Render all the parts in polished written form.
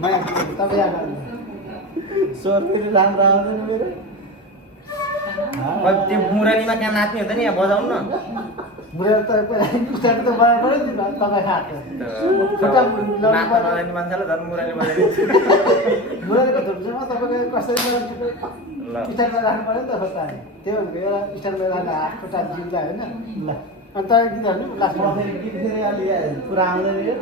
माया तपाईँ यहाँ स्वर फेरि राम्रो आउँदैन मेरो खै त्यो मुरलीमा त्यहाँ नाच्ने हो त नि यहाँ बजाउनु न मुरा त स्टार्ट त बनाउनु पऱ्यो नि तपाईँ खाएको खुट्टा नाच्न नजान्ने मान्छेलाई झन् मुरली बजाइदिन्छ मुराको धुम्समा तपाईँको कसरी बनाउँछ ल स्टार्टमा राख्नु पऱ्यो नि त खुट्टा त्यो भनेको एउटा स्टार्टमा राख्दा हात खुट्टा जिल्दा होइन ल अनि तपाईँ गीत हाल्नु लास्टमा फेरि गीत फेरि अलि पुरा आउँदैन यो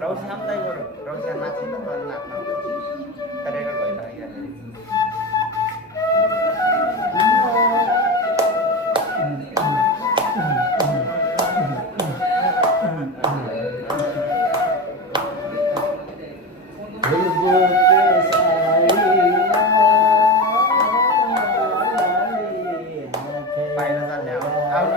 रौश्याम दाइ बरु रौश्याम नाच्ने त मलाई नाच्न रेकर्ड भइल यहाँ बाहिर जाने आउनु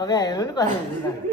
अब हेर्नु नि कसरी हुन्छ